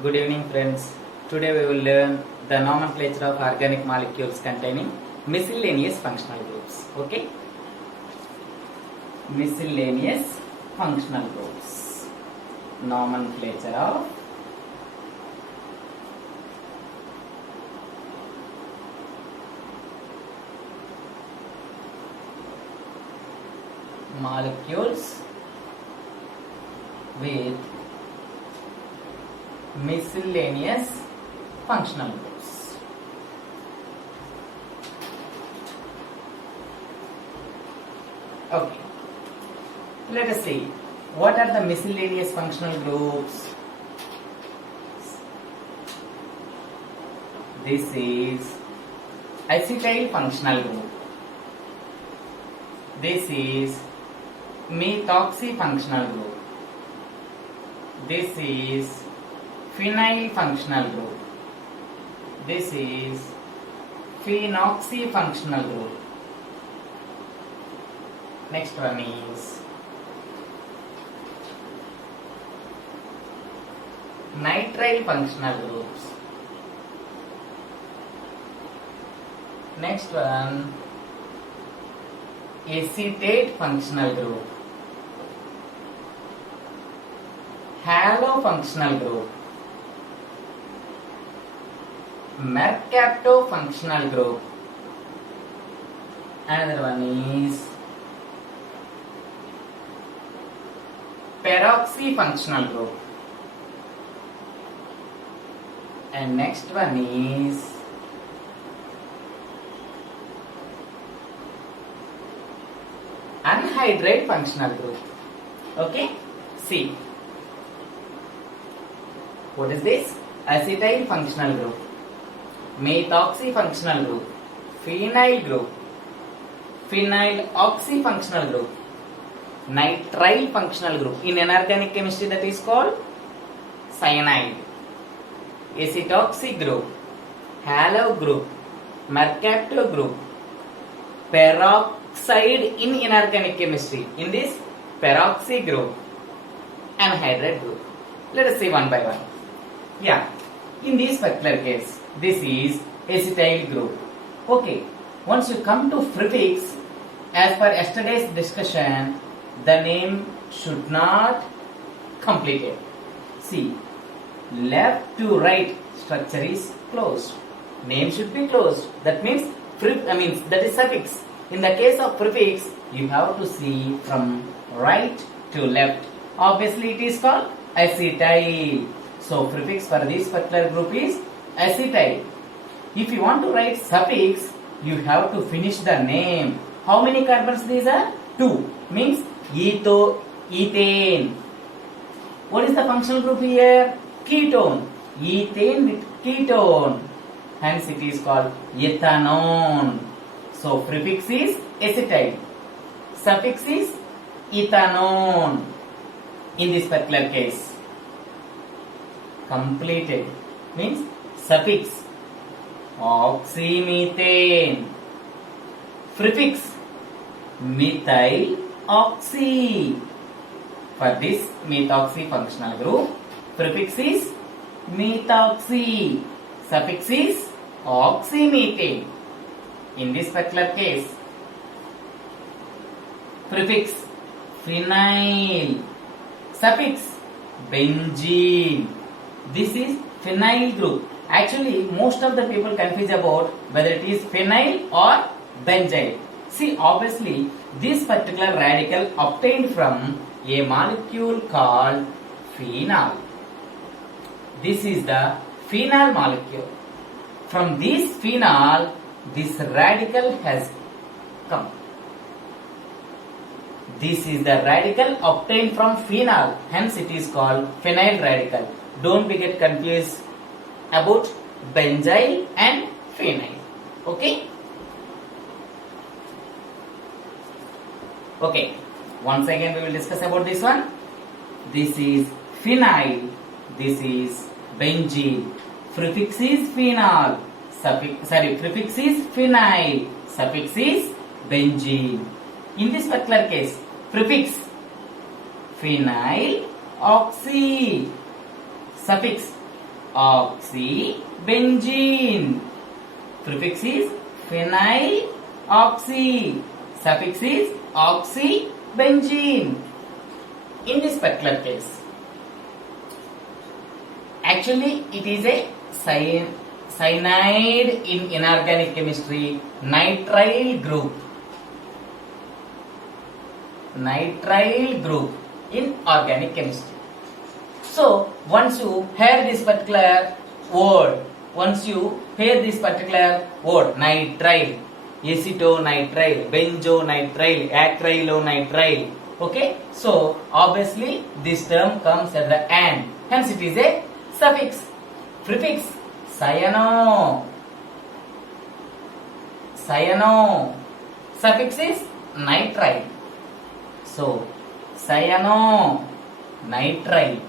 Good evening, friends. Today we will learn the nomenclature of organic molecules containing miscellaneous functional groups. Okay? Miscellaneous functional groups. Nomenclature of molecules with miscellaneous functional groups. Okay, let us see what are the miscellaneous functional groups. This is acetyl functional group. This is methoxy functional group. This is phenyl functional group. This is phenoxy functional group. Next one is nitrile functional groups. Next one acetate functional group. Halo functional group. Mercapto functional group. Another one is peroxy functional group. And next one is anhydride functional group. Okay? See. What is this? Acetyl functional group, methoxy functional group, phenyl group, phenyl oxy functional group, nitrile functional group. In inorganic chemistry that is called cyanide. Acetoxy group, halo group, mercapto group, peroxide in inorganic chemistry. In this peroxy group, anhydride group. Let us see one by one. Yeah, in this particular case, this is acetyl group. Okay, once you come to prefix, as per yesterday's discussion, the name should not complete it. See, left to right structure is closed. Name should be closed. That means that is suffix. In the case of prefix, you have to see from right to left. Obviously, it is called acetyl. So prefix for this particular group is acetyl. If you want to write suffix, you have to finish the name. How many carbons these are? 2. Means ethane. What is the functional group here? Ketone. Ethane with ketone. Hence it is called ethanone. So prefix is acetyl. Suffix is ethanone. In this particular case. Completed means suffix oxymethane, prefix methyl oxy. For this methoxy functional group, prefix is methoxy, suffix is oxymethane. In this particular case, prefix phenyl, suffix benzene. This is phenyl group. Actually, most of the people confuse about whether it is phenyl or benzyl. See, obviously, this particular radical obtained from a molecule called phenol. This is the phenol molecule. From this phenol, this radical has come. This is the radical obtained from phenol. Hence, it is called phenyl radical. Don't be get confused about benzyl and phenyl. Okay? Okay. Once again, we will discuss about this one. This is phenyl. This is benzene. Prefix is phenol. Prefix is phenyl. Suffix is benzene. In this particular case, prefix phenyl oxy, suffix oxybenzene. Prefix is phenyl oxy. Suffix is oxybenzene. In this particular case, actually it is a cyanide in inorganic chemistry, nitrile group. Nitrile group in organic chemistry. So once you hear this particular word, nitrile, acetonitrile, benzonitrile, acrylonitrile. Okay, so obviously this term comes at the end, hence it is a suffix. Prefix cyano. Suffix is nitrile. So cyanonitrile.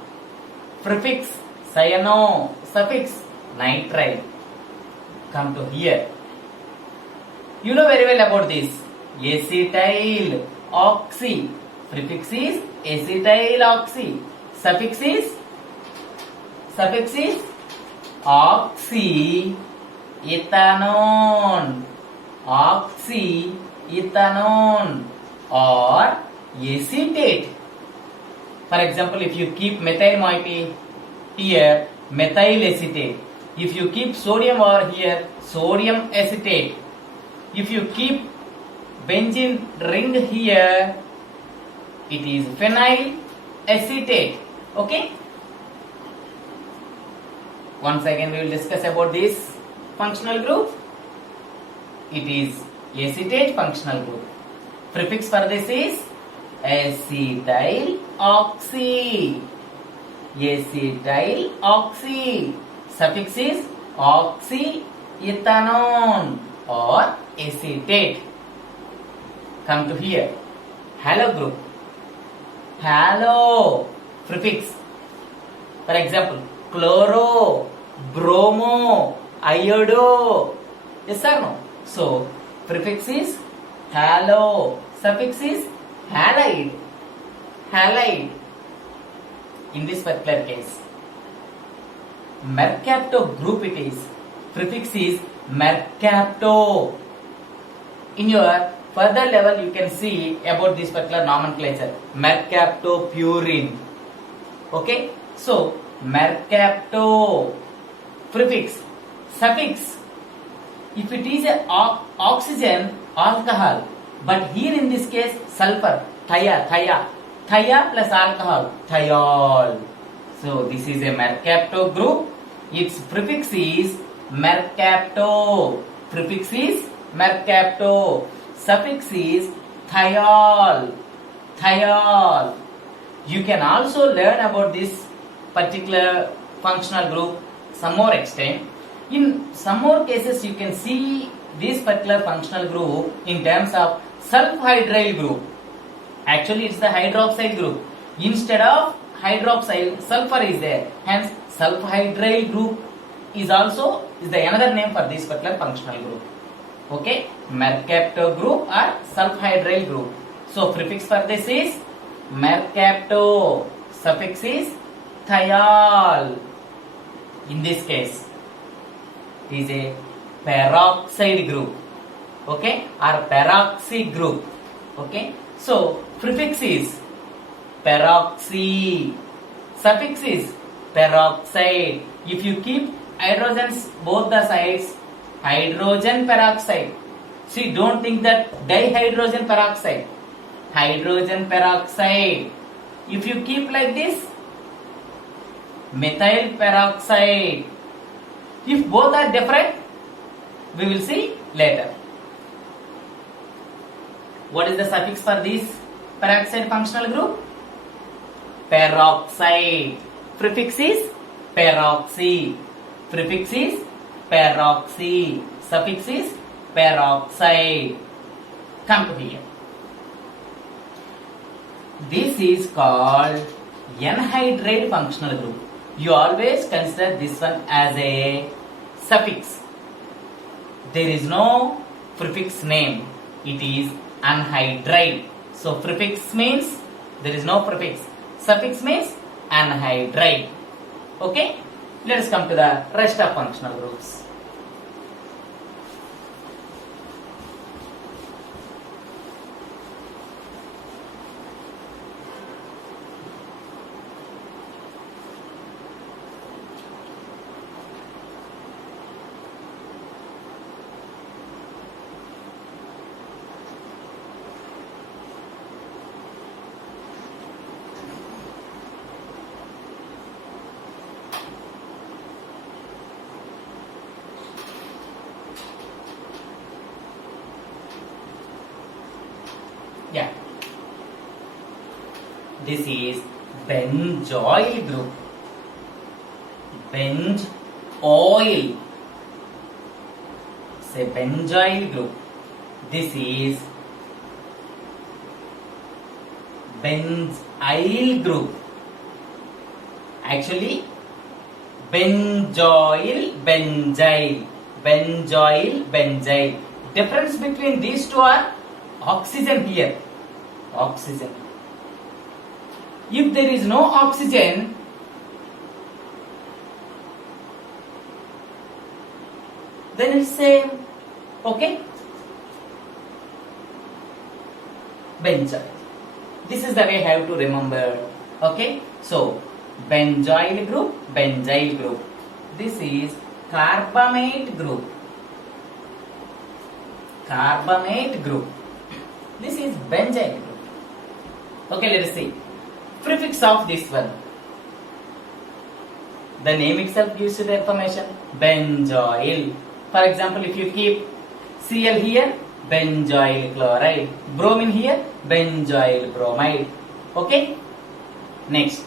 Prefix cyano. Suffix nitrile. Come to here. You know very well about this. Acetyl oxy. Prefix is acetyl oxy. Suffix is oxyethanone. Oxyethanone or acetate. For example, if you keep methyl moiety here, methyl acetate. If you keep sodium over here, sodium acetate. If you keep benzene ring here, it is phenyl acetate. Okay. Once again we will discuss about this functional group. It is acetate functional group. Prefix for this is acetyl oxy. Acetyl oxy. Suffix is oxyethanone or acetate. Come to here. Halo group. Halo. Prefix. For example, chloro, bromo, iodo. Yes or no? So, prefix is halo. Suffix is halide. Halide. In this particular case, mercapto group it is. Prefix is mercapto. In your further level, you can see about this particular nomenclature. Mercaptopurine. Okay. So, mercapto. Prefix. Suffix. If it is a oxygen, alcohol. But here in this case, sulfur. Thia plus alcohol. Thiol. So, this is a mercapto group. Its prefix is mercapto. Prefix is mercapto. Suffix is thiol. Thiol. You can also learn about this particular functional group some more extent. In some more cases, you can see this particular functional group in terms of sulfhydryl group. Actually, it's the hydroxyl group. Instead of hydroxyl, sulfur is there. Hence, sulfhydryl group is also the another name for this particular functional group. Okay, mercapto group or sulfhydryl group. So, prefix for this is mercapto. Suffix is thiol. In this case, it is a peroxide group. Okay, or peroxy group. Okay, so prefix is peroxy. Suffix is peroxide. If you keep hydrogens both the sides, hydrogen peroxide. See, don't think that dihydrogen peroxide. Hydrogen peroxide. If you keep like this, methyl peroxide. If both are different, we will see later. What is the suffix for this peroxide functional group? Peroxide. Prefix is peroxy. Prefix is peroxy. Suffix is peroxide. Come to here. This is called anhydride functional group. You always consider this one as a suffix. There is no prefix name. It is anhydride. So prefix means there is no prefix. Suffix means anhydride. Okay. Let us come to the rest of functional groups. Yeah. This is benzoyl group. Benzoyl. Say benzoyl group. This is benzyl group. Actually, benzoyl, benzyl. Benzoyl, benzyl. Difference between these two are oxygen here. Oxygen. If there is no oxygen, then it's same. Okay? Benzyl. This is the way I have to remember. Okay? So, benzoyl group, benzyl group. This is carbamate group. Carbamate group. This is benzyl group. Okay, let us see. Prefix of this one. The name itself gives you the information. Benzoyl. For example, if you keep Cl here, benzoyl chloride. Bromine here, benzoyl bromide. Okay? Next.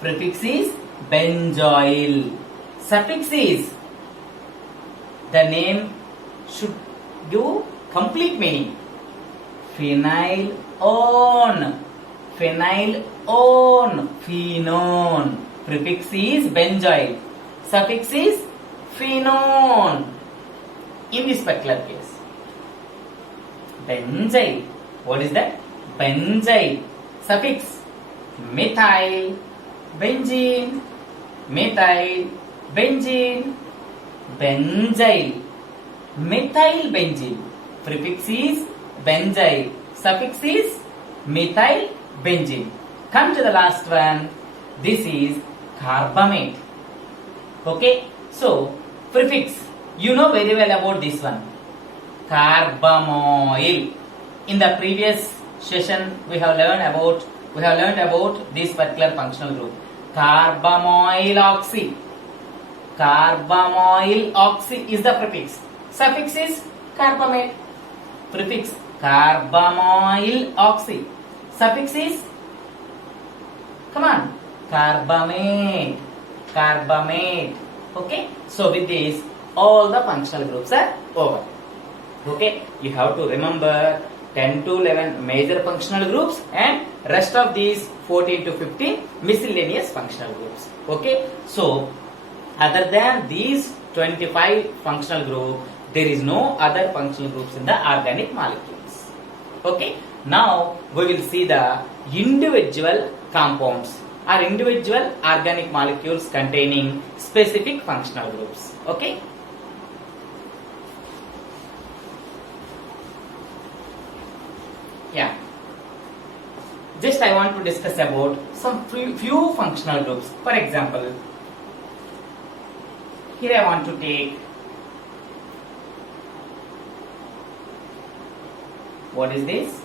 Prefix is benzoyl. Suffix is, the name should give complete meaning. Phenylone. Phenylone. Phenone. Prefix is benzoyl. Suffix is phenone. In this particular case. Benzyl. What is that? Benzyl. Suffix methyl. Benzene. Methyl. Benzene. Benzyl. Methyl benzene. Prefix is benzyl. Suffix is methyl benzene. Come to the last one. This is carbamate. Okay. So, prefix. You know very well about this one. Carbamoyl. In the previous session, we have learned about this particular functional group. Carbamoyl oxy. Carbamoyl oxy is the prefix. Suffix is carbamate. Prefix carbamoyl oxy. Suffix is, come on, carbamate. Carbamate. Okay. So with this, all the functional groups are over. Okay. You have to remember 10 to 11 major functional groups and rest of these 14 to 15 miscellaneous functional groups. Okay. So other than these 25 functional groups, there is no other functional groups in the organic molecules. Okay. Now we will see the individual compounds or individual organic molecules containing specific functional groups. Okay. Yeah. Just I want to discuss about some few functional groups. For example, here I want to take, what is this?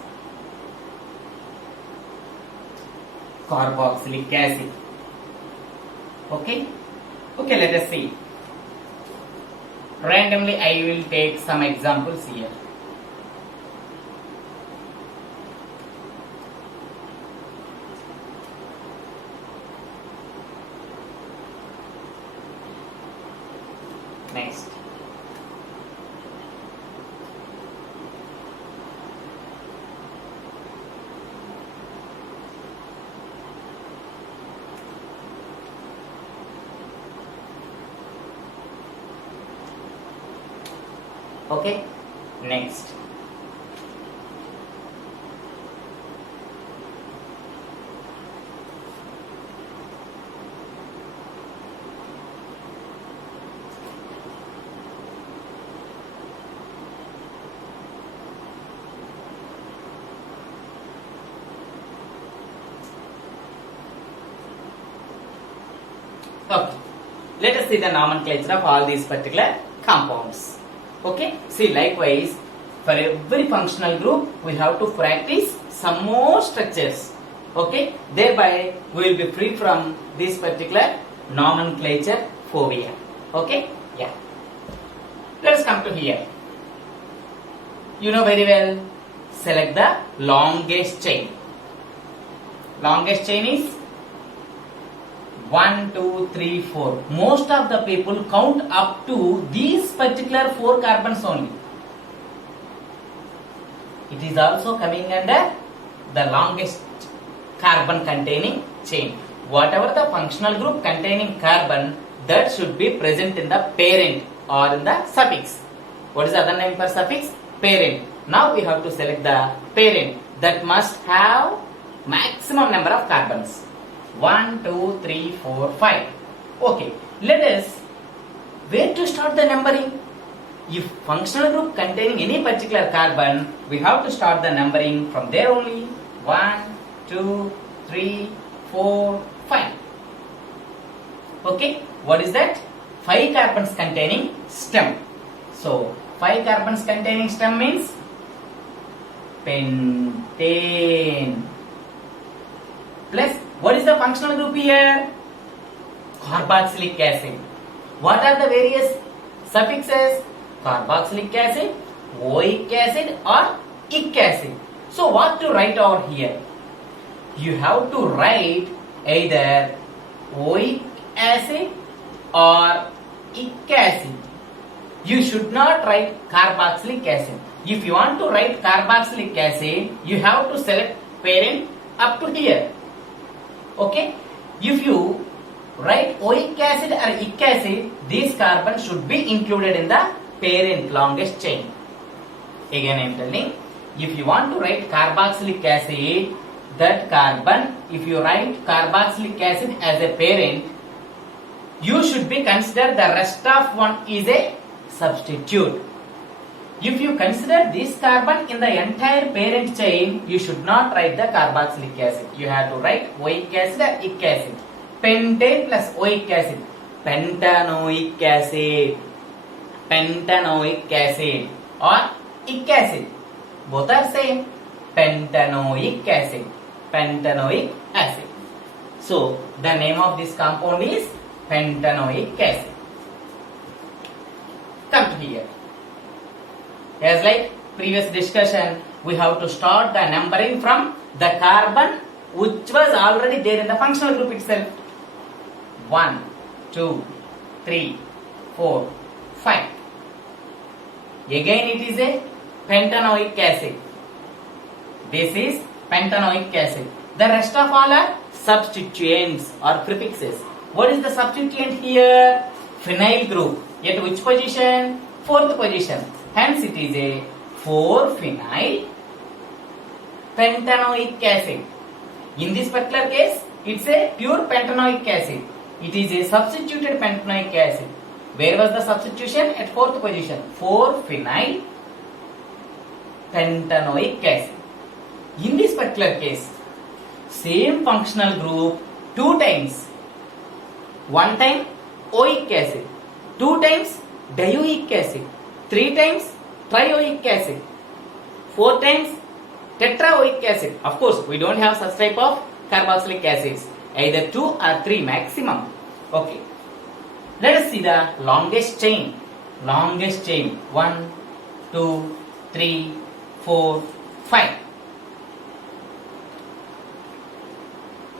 Carboxylic acid. Okay. Okay, let us see. Randomly I will take some examples here. Next. Okay. Next. Let us see the nomenclature of all these particular compounds. Okay, see likewise, for every functional group we have to practice some more structures. Okay, thereby we will be free from this particular nomenclature phobia. Okay, yeah. Let us come to here. You know very well, select the longest chain. Longest chain is 1, 2, 3, 4. Most of the people count up to these particular 4 carbons only. It is also coming under the longest carbon containing chain. Whatever the functional group containing carbon, that should be present in the parent or in the suffix. What is the other name for suffix? Parent. Now we have to select the parent that must have maximum number of carbons. 1, 2, 3, 4, 5. Okay, let us, where to start the numbering? If functional group containing any particular carbon, we have to start the numbering from there only. 1, 2, 3, 4, 5. Okay, what is that? 5 carbons containing stem. So, 5 carbons containing stem means pentane. Plus, what is the functional group here? Carboxylic acid. What are the various suffixes? Carboxylic acid, oic acid or ic acid. So what to write over here? You have to write either oic acid or ic acid. You should not write carboxylic acid. If you want to write carboxylic acid, you have to select parent up to here. Okay, if you write oic acid or ic acid, these carbons should be included in the parent longest chain. Again I am telling, if you want to write carboxylic acid, that carbon, if you write carboxylic acid as a parent, you should be consider the rest of one is a substitute. If you consider this carbon in the entire parent chain, you should not write the carboxylic acid. You have to write oic acid or ic acid. Pentane plus oic acid. Pentanoic acid. Pentanoic acid or ic acid. Both are same. Pentanoic acid. Pentanoic acid. So, the name of this compound is pentanoic acid. Come to here. As like previous discussion, we have to start the numbering from the carbon which was already there in the functional group itself. 1, 2, 3, 4, 5. Again it is a pentanoic acid. This is pentanoic acid. The rest of all are substituents or prefixes. What is the substituent here? Phenyl group. At which position? 4th position. Hence it is a 4-phenyl pentanoic acid. In this particular case, it's a pure pentanoic acid. It is a substituted pentanoic acid. Where was the substitution? At 4th position. 4-phenyl pentanoic acid. In this particular case, same functional group 2 times. 1 time oic acid, 2 times dioic acid, 3 times trioic acid, 4 times tetraoic acid. Of course, we don't have such type of carboxylic acids. Either 2 or 3 maximum. Okay. Let us see the longest chain. Longest chain. 1, 2, 3, 4, 5.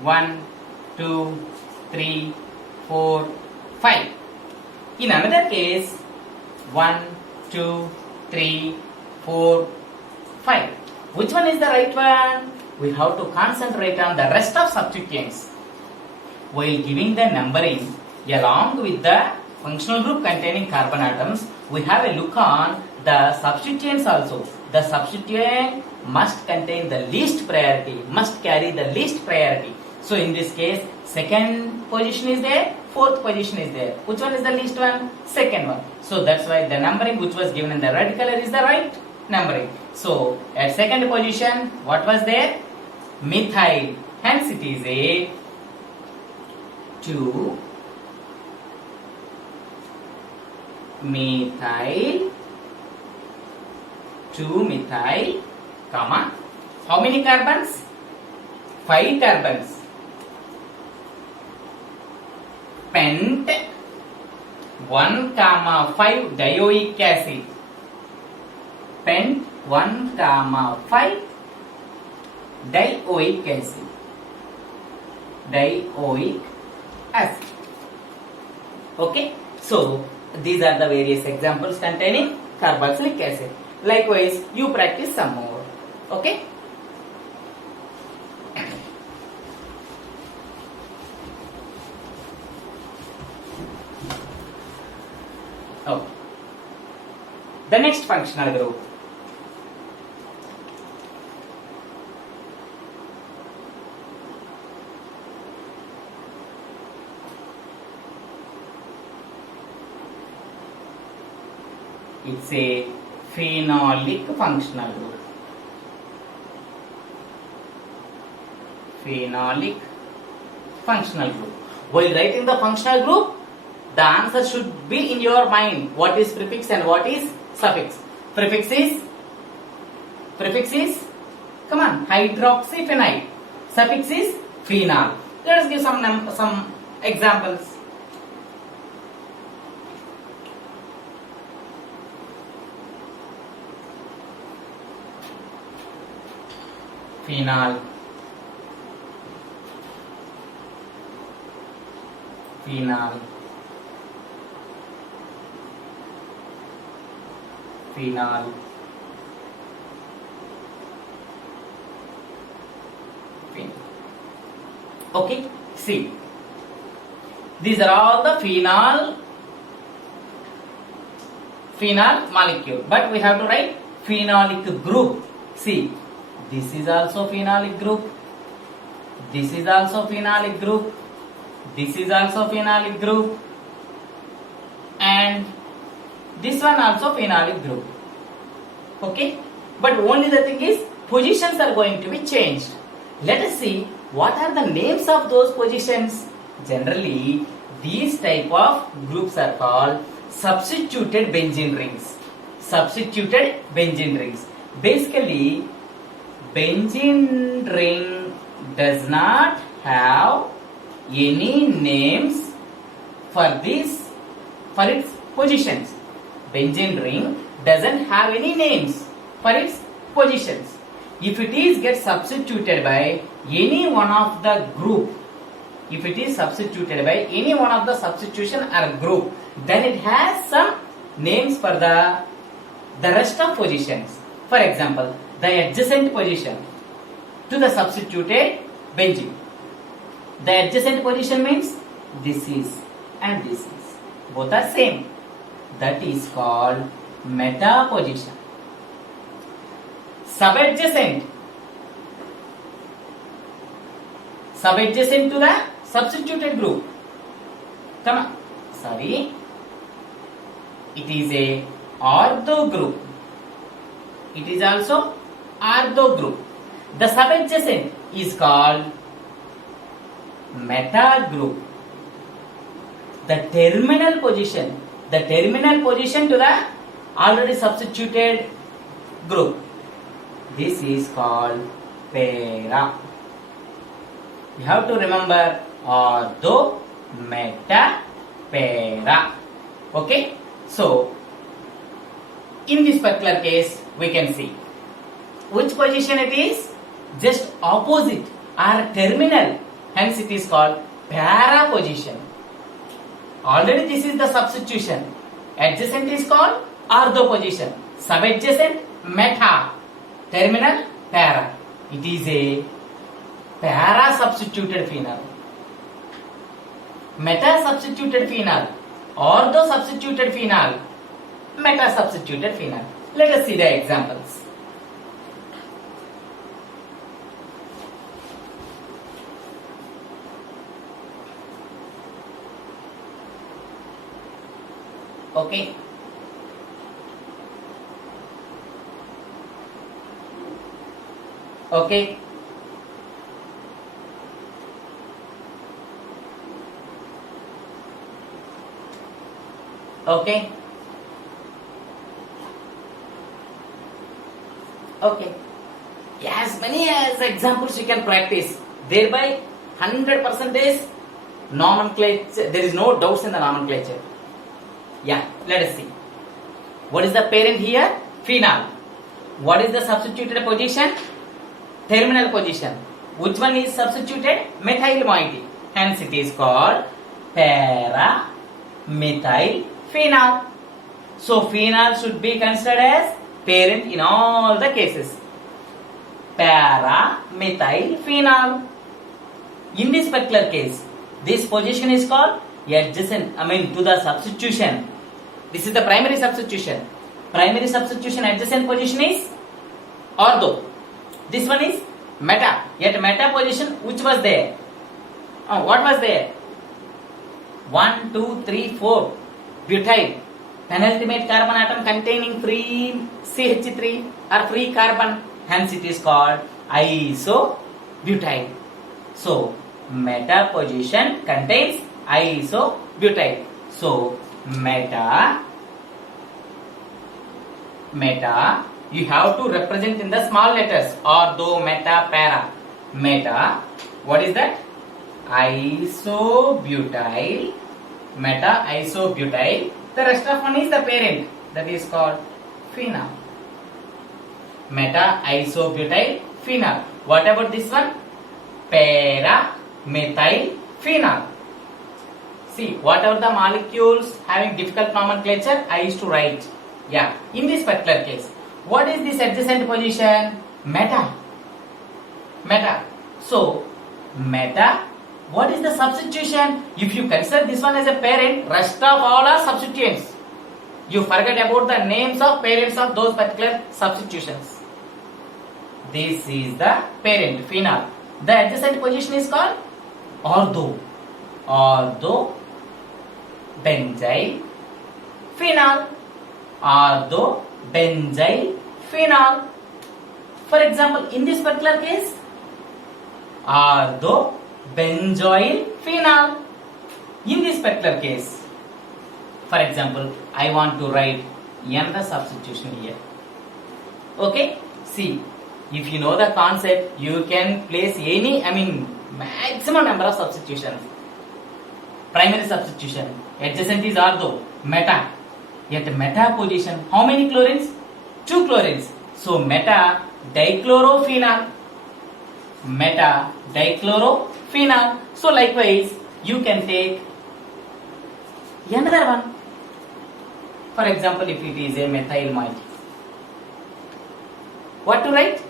1, 2, 3, 4, 5. In another case, 1, 2, 3, 4, 5. Which one is the right one? We have to concentrate on the rest of substituents. While giving the numbering along with the functional group containing carbon atoms, we have a look on the substituents also. The substituent must contain the least priority, must carry the least priority. So in this case, second position is there, fourth position is there. Which one is the least one? Second one. So that's why the numbering which was given in the red color is the right numbering. So at second position, what was there? Methyl. Hence it is a 2 methyl, 2-methyl, comma. How many carbons? 5 carbons. Pent, 1,5 dioic acid. Pent 1,5 dioic acid. Dioic acid. Okay, so these are the various examples containing carboxylic acid. Likewise, you practice some more. Okay. Oh. The next functional group. It's a phenolic functional group. Phenolic functional group. While writing the functional group, the answer should be in your mind. What is prefix and what is suffix? Prefix is, come on, hydroxyphenol. Suffix is phenol. Let us give some examples. Phenol, phenol, phenol, phenol. Okay, see, these are all the phenol molecule, but we have to write phenolic group. See, this is also phenolic group. This is also phenolic group. This is also phenolic group. And this one also phenolic group. Okay? But only the thing is, positions are going to be changed. Let us see what are the names of those positions. Generally, these type of groups are called substituted benzene rings. Substituted benzene rings. Basically, benzene ring does not have any names for its positions. Benzene ring doesn't have any names for its positions. If it is get substituted by any one of the group, if it is substituted by any one of the substitution or group, then it has some names for the rest of positions. For example, the adjacent position to the substituted benzene. The adjacent position means this is and this is. Both are same. That is called meta position. Subadjacent. Subadjacent to the substituted group. Come on. Sorry. It is a ortho group. It is also ortho group. The subadjacent is called meta group. The terminal position to the already substituted group, this is called para. You have to remember ortho, meta, para. Okay, so in this particular case we can see which position it is, just opposite or terminal, hence it is called para position. Already this is the substitution. Adjacent is called ortho position. Subadjacent meta. Terminal para. It is a para substituted phenol. Meta substituted phenol. Ortho substituted phenol. Meta substituted phenol. Let us see the examples. Okay. Okay. Okay. Okay. As many as examples you can practice. Thereby 100% nomenclature. There is no doubts in the nomenclature. Yeah, let us see. What is the parent here? Phenol. What is the substituted position? Terminal position. Which one is substituted? Methyl moiety. Hence it is called para-methyl phenol. So phenol should be considered as parent in all the cases. Para-methyl phenol. In this particular case, this position is called adjacent, to the substitution. This is the primary substitution. Primary substitution adjacent position is ortho. This one is meta. Yet meta position which was there? What was there? 1, 2, 3, 4. Butyl. Penultimate carbon atom containing free CH3 or free carbon. Hence it is called isobutyl. So meta position contains isobutyl. So meta you have to represent in the small letters. Ortho, meta, para. Meta, what is that? Isobutyl. Meta isobutyl. The rest of one is the parent, that is called phenol. Meta isobutyl phenol. What about this one? Para-methyl phenol. See, whatever the molecules having difficult nomenclature, I used to write. Yeah, in this particular case, what is this adjacent position? Meta. So, meta, what is the substitution? If you consider this one as a parent, rest of all are substituents. You forget about the names of parents of those particular substitutions. This is the parent, phenol. The adjacent position is called ortho. Ortho benzyl phenol. Ortho benzyl phenol. For example, in this particular case, ortho benzoyl phenol. In this particular case, for example, I want to write another substitution here. Okay, see, if you know the concept, you can place any, maximum number of substitutions. Primary substitution, adjacent is ortho, meta. At meta position, how many chlorines? 2 chlorines. So meta dichlorophenol. Meta dichlorophenol. So likewise, you can take another one. For example, if it is a methyl moiety, what to write?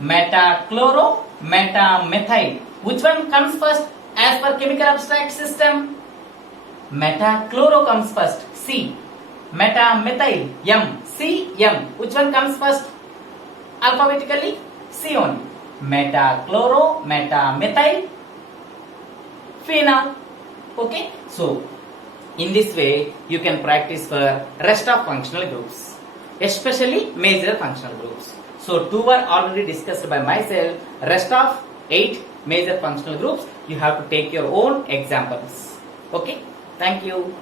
Metachloro, metamethyl. Which one comes first as per chemical abstract system? Metachloro comes first. C. Metamethyl. M. C. M. Which one comes first? Alphabetically, C only. Metachloro, metamethyl phenol. Okay. So, in this way, you can practice for rest of functional groups, especially major functional groups. So, 2 were already discussed by myself. Rest of 8 major functional groups, you have to take your own examples. Okay. Thank you.